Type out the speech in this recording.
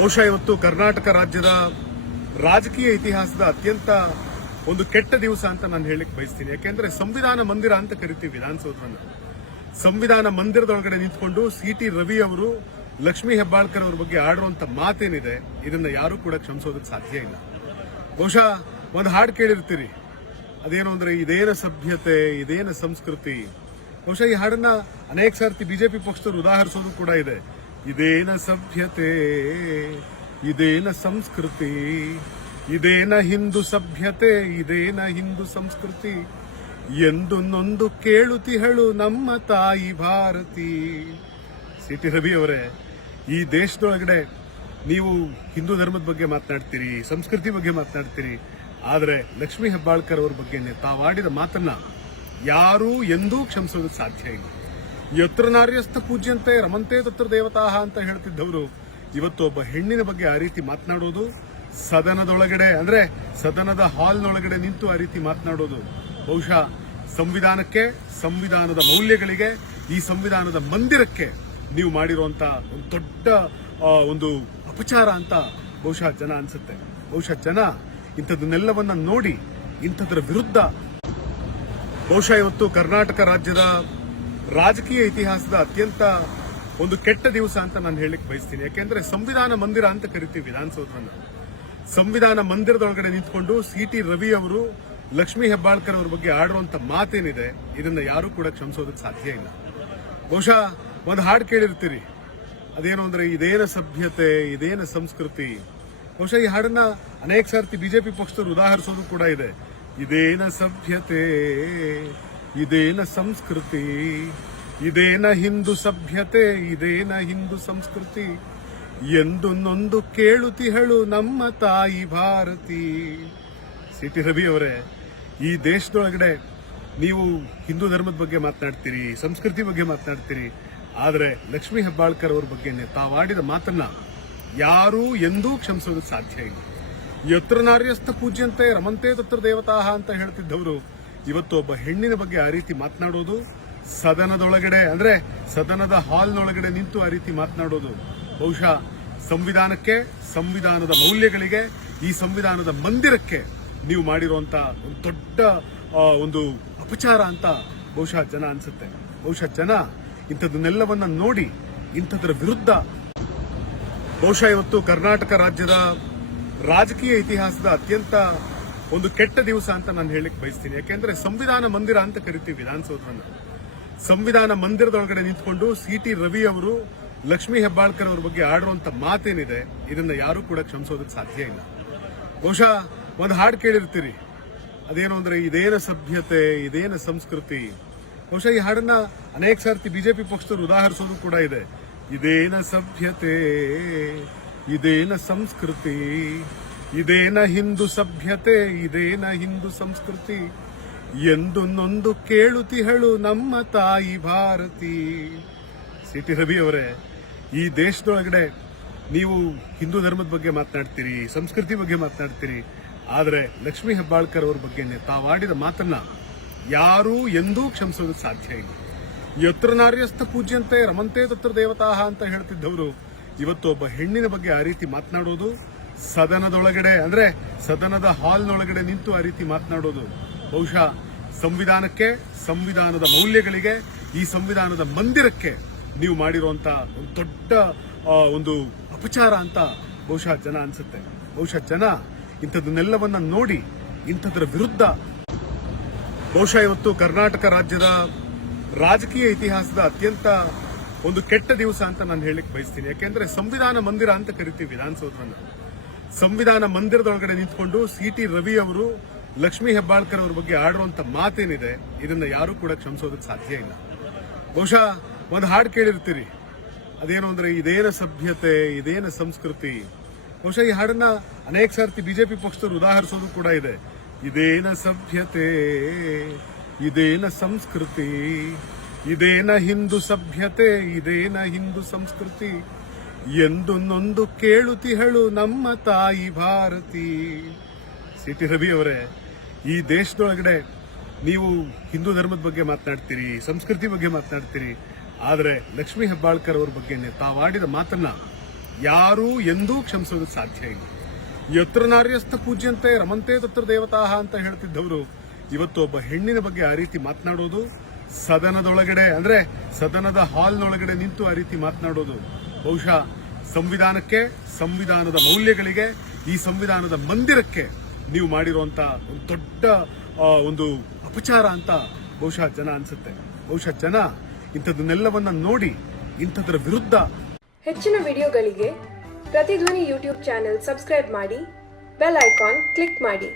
ಬಹುಶಃ ಇವತ್ತು ಕರ್ನಾಟಕ ರಾಜ್ಯದ ರಾಜಕೀಯ ಇತಿಹಾಸದ ಅತ್ಯಂತ ಒಂದು ಕೆಟ್ಟ ದಿವಸ ಅಂತ ನಾನು ಹೇಳಲಿಕ್ಕೆ ಬಯಸ್ತೀನಿ. ಯಾಕೆಂದ್ರೆ ಸಂವಿಧಾನ ಮಂದಿರ ಅಂತ ಕರಿತೀವಿ ವಿಧಾನಸೌಧನ. ಸಂವಿಧಾನ ಮಂದಿರದೊಳಗಡೆ ನಿಂತ್ಕೊಂಡು ಸಿ.ಟಿ. ರವಿ ಅವರು ಲಕ್ಷ್ಮೀ ಹೆಬ್ಬಾಳ್ಕರ್ ಅವರ ಬಗ್ಗೆ ಆಡುವಂತ ಮಾತೇನಿದೆ, ಇದನ್ನ ಯಾರು ಕೂಡ ಕ್ಷಮಿಸೋದಕ್ಕೆ ಸಾಧ್ಯ ಇಲ್ಲ. ಬಹುಶಃ ಒಂದು ಹಾಡು ಕೇಳಿರ್ತೀರಿ, ಅದೇನು ಅಂದ್ರೆ ಇದೇನ ಸಭ್ಯತೆ ಇದೇನ ಸಂಸ್ಕೃತಿ. ಬಹುಶಃ ಈ ಹಾಡನ್ನ ಅನೇಕ ಸಾರ್ತಿ ಬಿಜೆಪಿ ಪಕ್ಷದವರು ಉದಾಹರಿಸೋದು ಕೂಡ ಇದೆ. ಇದೇನ ಸಭ್ಯತೆ ಇದೇನ ಸಂಸ್ಕೃತಿ, ಇದೇನ ಹಿಂದೂ ಸಭ್ಯತೆ ಇದೇನ ಹಿಂದೂ ಸಂಸ್ಕೃತಿ, ಎಂದು ನೊಂದು ಕೇಳುತ್ತಿಹಳು ನಮ್ಮ ತಾಯಿ ಭಾರತಿ. ಸಿ.ಟಿ. ರವಿ ಅವರೇ, ಈ ದೇಶದೊಳಗಡೆ ನೀವು ಹಿಂದೂ ಧರ್ಮದ ಬಗ್ಗೆ ಮಾತನಾಡ್ತೀರಿ, ಸಂಸ್ಕೃತಿ ಬಗ್ಗೆ ಮಾತನಾಡ್ತೀರಿ, ಆದರೆ ಲಕ್ಷ್ಮೀ ಹೆಬ್ಬಾಳ್ಕರ್ ಅವರ ಬಗ್ಗೆ ತಾವಾಡಿದ ಮಾತನ್ನ ಯಾರೂ ಎಂದೂ ಕ್ಷಮಿಸೋದಕ್ಕೆ ಸಾಧ್ಯ ಇಲ್ಲ. ಯತ್ರ ನಾರ್ಯಸ್ಥ ಪೂಜ್ಯಂತೆ ರಮಂತೆ ತತ್ರ ದೇವತಾಹ ಅಂತ ಹೇಳ್ತಿದ್ದವರು ಇವತ್ತು ಒಬ್ಬ ಹೆಣ್ಣಿನ ಬಗ್ಗೆ ಆ ರೀತಿ ಮಾತನಾಡೋದು, ಸದನದೊಳಗಡೆ ಅಂದ್ರೆ ಸದನದ ಹಾಲ್ನೊಳಗಡೆ ನಿಂತು ಆ ರೀತಿ ಮಾತನಾಡೋದು ಬಹುಶಃ ಸಂವಿಧಾನಕ್ಕೆ, ಸಂವಿಧಾನದ ಮೌಲ್ಯಗಳಿಗೆ, ಈ ಸಂವಿಧಾನದ ಮಂದಿರಕ್ಕೆ ನೀವು ಮಾಡಿರುವಂತ ಒಂದು ದೊಡ್ಡ ಒಂದು ಅಪಚಾರ ಅಂತ ಬಹುಶಃ ಜನ ಅನ್ಸುತ್ತೆ. ಬಹುಶಃ ಜನ ಇಂಥದನ್ನೆಲ್ಲವನ್ನ ನೋಡಿ ಇಂಥದ್ರ ವಿರುದ್ಧ ಬಹುಶಃ ಇವತ್ತು ಕರ್ನಾಟಕ ರಾಜ್ಯದ ರಾಜಕೀಯ ಇತಿಹಾಸದ ಅತ್ಯಂತ ಒಂದು ಕೆಟ್ಟ ದಿವಸ ಅಂತ ನಾನು ಹೇಳಲಿಕ್ಕೆ ಬಯಸ್ತೀನಿ. ಯಾಕೆಂದ್ರೆ ಸಂವಿಧಾನ ಮಂದಿರ ಅಂತ ಕರಿತೀವಿ ವಿಧಾನಸೌಧನ. ಸಂವಿಧಾನ ಮಂದಿರದೊಳಗಡೆ ನಿಂತ್ಕೊಂಡು ಸಿ.ಟಿ. ರವಿ ಅವರು ಲಕ್ಷ್ಮೀ ಹೆಬ್ಬಾಳ್ಕರ್ ಅವರ ಬಗ್ಗೆ ಆಡುವಂತ ಮಾತೇನಿದೆ, ಇದನ್ನ ಯಾರು ಕೂಡ ಕ್ಷಮಿಸೋದಕ್ಕೆ ಸಾಧ್ಯ ಇಲ್ಲ. ಬಹುಶಃ ಒಂದು ಹಾಡು ಕೇಳಿರ್ತೀರಿ, ಅದೇನು ಅಂದ್ರೆ ಇದೇನ ಸಭ್ಯತೆ ಇದೇನ ಸಂಸ್ಕೃತಿ. ಬಹುಶಃ ಈ ಹಾಡನ್ನ ಅನೇಕ ಸಾರ್ತಿ ಬಿಜೆಪಿ ಪಕ್ಷದವರು ಉದಾಹರಿಸೋದು ಕೂಡ ಇದೆ. ಇದೇನ ಸಭ್ಯತೆ ಇದೇನ ಸಂಸ್ಕೃತಿ, ಇದೇನ ಹಿಂದೂ ಸಭ್ಯತೆ ಇದೇನ ಹಿಂದೂ ಸಂಸ್ಕೃತಿ, ಎಂದು ನೊಂದು ಕೇಳುತ್ತಿಹಳು ನಮ್ಮ ತಾಯಿ ಭಾರತಿ. ಸಿ.ಟಿ. ರವಿ ಅವರೇ, ಈ ದೇಶದೊಳಗಡೆ ನೀವು ಹಿಂದೂ ಧರ್ಮದ ಬಗ್ಗೆ ಮಾತನಾಡ್ತೀರಿ, ಸಂಸ್ಕೃತಿ ಬಗ್ಗೆ ಮಾತನಾಡ್ತೀರಿ, ಆದರೆ ಲಕ್ಷ್ಮೀ ಹೆಬ್ಬಾಳ್ಕರ್ ಅವರ ಬಗ್ಗೆ ತಾವಾಡಿದ ಮಾತನ್ನ ಯಾರೂ ಎಂದೂ ಕ್ಷಮಿಸೋದಕ್ಕೆ ಸಾಧ್ಯ ಇಲ್ಲ. ಯತ್ರ ನಾರ್ಯಸ್ಥ ಪೂಜ್ಯಂತೆ ರಮಂತೆ ತತ್ರ ದೇವತಾಹ ಅಂತ ಹೇಳ್ತಿದ್ದವರು ಇವತ್ತು ಒಬ್ಬ ಹೆಣ್ಣಿನ ಬಗ್ಗೆ ಆ ರೀತಿ ಮಾತನಾಡೋದು, ಸದನದೊಳಗಡೆ ಅಂದ್ರೆ ಸದನದ ಹಾಲ್ನೊಳಗಡೆ ನಿಂತು ಆ ರೀತಿ ಮಾತನಾಡೋದು ಬಹುಶಃ ಸಂವಿಧಾನಕ್ಕೆ, ಸಂವಿಧಾನದ ಮೌಲ್ಯಗಳಿಗೆ, ಈ ಸಂವಿಧಾನದ ಮಂದಿರಕ್ಕೆ ನೀವು ಮಾಡಿರುವಂತ ಒಂದು ದೊಡ್ಡ ಒಂದು ಅಪಚಾರ ಅಂತ ಬಹುಶಃ ಜನ ಅನ್ಸುತ್ತೆ. ಬಹುಶಃ ಜನ ಇಂಥದನ್ನೆಲ್ಲವನ್ನ ನೋಡಿ ಇಂಥದ್ರ ವಿರುದ್ಧ ಬಹುಶಃ ಇವತ್ತು ಕರ್ನಾಟಕ ರಾಜ್ಯದ ರಾಜಕೀಯ ಇತಿಹಾಸದ ಅತ್ಯಂತ ಒಂದು ಕೆಟ್ಟ ದಿವಸ ಅಂತ ನಾನು ಹೇಳಲಿಕ್ಕೆ ಬಯಸ್ತೀನಿ. ಯಾಕೆಂದ್ರೆ ಸಂವಿಧಾನ ಮಂದಿರ ಅಂತ ಕರಿತೀವಿ ವಿಧಾನಸೌಧನ. ಸಂವಿಧಾನ ಮಂದಿರದೊಳಗಡೆ ನಿಂತ್ಕೊಂಡು ಸಿ.ಟಿ. ರವಿ ಅವರು ಲಕ್ಷ್ಮೀ ಹೆಬ್ಬಾಳ್ಕರ್ ಅವರ ಬಗ್ಗೆ ಆಡುವಂತ ಮಾತೇನಿದೆ, ಇದನ್ನ ಯಾರು ಕೂಡ ಕ್ಷಮಿಸೋದಕ್ಕೆ ಸಾಧ್ಯ ಇಲ್ಲ. ಬಹುಶಃ ಒಂದು ಹಾಡು ಕೇಳಿರ್ತೀರಿ, ಅದೇನು ಅಂದ್ರೆ ಇದೇನ ಸಭ್ಯತೆ ಇದೇನ ಸಂಸ್ಕೃತಿ. ಬಹುಶಃ ಈ ಹಾಡನ್ನ ಅನೇಕ ಸಾರ್ತಿ ಬಿಜೆಪಿ ಪಕ್ಷದವರು ಉದಾಹರಿಸೋದು ಕೂಡ ಇದೆ. ಇದೇನ ಸಭ್ಯತೆ ಇದೇನ ಸಂಸ್ಕೃತಿ, ಇದೇನ ಹಿಂದೂ ಸಭ್ಯತೆ ಇದೇನ ಹಿಂದೂ ಸಂಸ್ಕೃತಿ, ಎಂದು ನೊಂದು ಕೇಳುತ್ತಿಹಳು ನಮ್ಮ ತಾಯಿ ಭಾರತಿ. ಸಿ.ಟಿ. ರವಿ ಅವರೇ, ಈ ದೇಶದೊಳಗಡೆ ನೀವು ಹಿಂದೂ ಧರ್ಮದ ಬಗ್ಗೆ ಮಾತನಾಡ್ತೀರಿ, ಸಂಸ್ಕೃತಿ ಬಗ್ಗೆ ಮಾತನಾಡ್ತೀರಿ, ಆದರೆ ಲಕ್ಷ್ಮೀ ಹೆಬ್ಬಾಳ್ಕರ್ ಅವರ ಬಗ್ಗೆ ತಾವಾಡಿದ ಮಾತನ್ನ ಯಾರೂ ಎಂದೂ ಕ್ಷಮಿಸೋದಕ್ಕೆ ಸಾಧ್ಯ ಇಲ್ಲ. ಯತ್ರ ನಾರ್ಯಸ್ಥ ಪೂಜ್ಯಂತೆ ರಮಂತೆ ತತ್ರ ದೇವತಾಹ ಅಂತ ಹೇಳ್ತಿದ್ದವರು ಇವತ್ತು ಒಬ್ಬ ಹೆಣ್ಣಿನ ಬಗ್ಗೆ ಆ ರೀತಿ ಮಾತನಾಡೋದು, ಸದನದೊಳಗಡೆ ಅಂದ್ರೆ ಸದನದ ಹಾಲ್ನೊಳಗಡೆ ನಿಂತು ಆ ರೀತಿ ಮಾತನಾಡೋದು ಬಹುಶಃ ಸಂವಿಧಾನಕ್ಕೆ, ಸಂವಿಧಾನದ ಮೌಲ್ಯಗಳಿಗೆ, ಈ ಸಂವಿಧಾನದ ಮಂದಿರಕ್ಕೆ ನೀವು ಮಾಡಿರುವಂತ ಒಂದು ದೊಡ್ಡ ಒಂದು ಅಪಚಾರ ಅಂತ ಬಹುಶಃ ಜನ ಅನ್ಸುತ್ತೆ. ಬಹುಶಃ ಜನ ಇಂಥದನ್ನೆಲ್ಲವನ್ನ ನೋಡಿ ಇಂಥದ್ರ ವಿರುದ್ಧ ಬಹುಶಃ ಇವತ್ತು ಕರ್ನಾಟಕ ರಾಜ್ಯದ ರಾಜಕೀಯ ಇತಿಹಾಸದ ಅತ್ಯಂತ ಒಂದು ಕೆಟ್ಟ ದಿವಸ ಅಂತ ನಾನು ಹೇಳಲಿಕ್ಕೆ ಬಯಸ್ತೀನಿ. ಯಾಕೆಂದ್ರೆ ಸಂವಿಧಾನ ಮಂದಿರ ಅಂತ ಕರಿತೀವಿ ವಿಧಾನಸೌಧನ. ಸಂವಿಧಾನ ಮಂದಿರದೊಳಗಡೆ ನಿಂತ್ಕೊಂಡು ಸಿ.ಟಿ. ರವಿ ಅವರು ಲಕ್ಷ್ಮೀ ಹೆಬ್ಬಾಳ್ಕರ್ ಅವರ ಬಗ್ಗೆ ಆಡುವಂತ ಮಾತೇನಿದೆ, ಇದನ್ನ ಯಾರು ಕೂಡ ಕ್ಷಮಿಸೋದಕ್ಕೆ ಸಾಧ್ಯ ಇಲ್ಲ. ಬಹುಶಃ ಒಂದು ಹಾಡು ಕೇಳಿರ್ತೀರಿ, ಅದೇನು ಅಂದ್ರೆ ಇದೇನ ಸಭ್ಯತೆ ಇದೇನ ಸಂಸ್ಕೃತಿ. ಬಹುಶಃ ಈ ಹಾಡನ್ನ ಅನೇಕ ಸಾರ್ತಿ ಬಿಜೆಪಿ ಪಕ್ಷದವರು ಉದಾಹರಿಸೋದು ಕೂಡ ಇದೆ. ಇದೇನ ಸಭ್ಯತೆ ಇದೇನ ಸಂಸ್ಕೃತಿ, ಇದೇನ ಹಿಂದೂ ಸಭ್ಯತೆ ಇದೇನ ಹಿಂದೂ ಸಂಸ್ಕೃತಿ, ಎಂದು ನೊಂದು ಕೇಳುತ್ತಿಹಳು ನಮ್ಮ ತಾಯಿ ಭಾರತಿ. ಸಿ.ಟಿ. ರವಿ ಅವರೇ, ಈ ದೇಶದೊಳಗಡೆ ನೀವು ಹಿಂದೂ ಧರ್ಮದ ಬಗ್ಗೆ ಮಾತನಾಡ್ತೀರಿ, ಸಂಸ್ಕೃತಿ ಬಗ್ಗೆ ಮಾತನಾಡ್ತೀರಿ, ಆದರೆ ಲಕ್ಷ್ಮೀ ಹೆಬ್ಬಾಳ್ಕರ್ ಅವರ ಬಗ್ಗೆ ತಾವಾಡಿದ ಮಾತನ್ನ ಯಾರೂ ಎಂದೂ ಕ್ಷಮಿಸೋದಕ್ಕೆ ಸಾಧ್ಯ ಇಲ್ಲ. ಯತ್ರ ನಾರ್ಯಸ್ಥ ಪೂಜ್ಯಂತೆ ರಮಂತೆ ತತ್ರ ದೇವತಾಹ ಅಂತ ಹೇಳ್ತಿದ್ದವರು ಇವತ್ತು ಒಬ್ಬ ಹೆಣ್ಣಿನ ಬಗ್ಗೆ ಆ ರೀತಿ ಮಾತನಾಡೋದು, ಸದನದೊಳಗಡೆ ಅಂದ್ರೆ ಸದನದ ಹಾಲ್ನೊಳಗಡೆ ನಿಂತು ಆ ರೀತಿ ಮಾತನಾಡೋದು ಬಹುಶಃ ಸಂವಿಧಾನಕ್ಕೆ, ಸಂವಿಧಾನದ ಮೌಲ್ಯಗಳಿಗೆ, ಈ ಸಂವಿಧಾನದ ಮಂದಿರಕ್ಕೆ ನೀವು ಮಾಡಿರುವಂತ ಒಂದು ದೊಡ್ಡ ಒಂದು ಅಪಚಾರ ಅಂತ ಬಹುಶಃ ಜನ ಅನ್ಸುತ್ತೆ. ಬಹುಶಃ ಜನ ಇಂಥದನ್ನೆಲ್ಲವನ್ನ ನೋಡಿ ಇಂಥದ್ರ ವಿರುದ್ಧ. ಹೆಚ್ಚಿನ ವಿಡಿಯೋಗಳಿಗೆ ಪ್ರತಿಧ್ವನಿ ಯೂಟ್ಯೂಬ್ ಚಾನೆಲ್ ಸಬ್ಸ್ಕ್ರೈಬ್ ಮಾಡಿ, ಬೆಲ್ ಐಕಾನ್ ಕ್ಲಿಕ್ ಮಾಡಿ.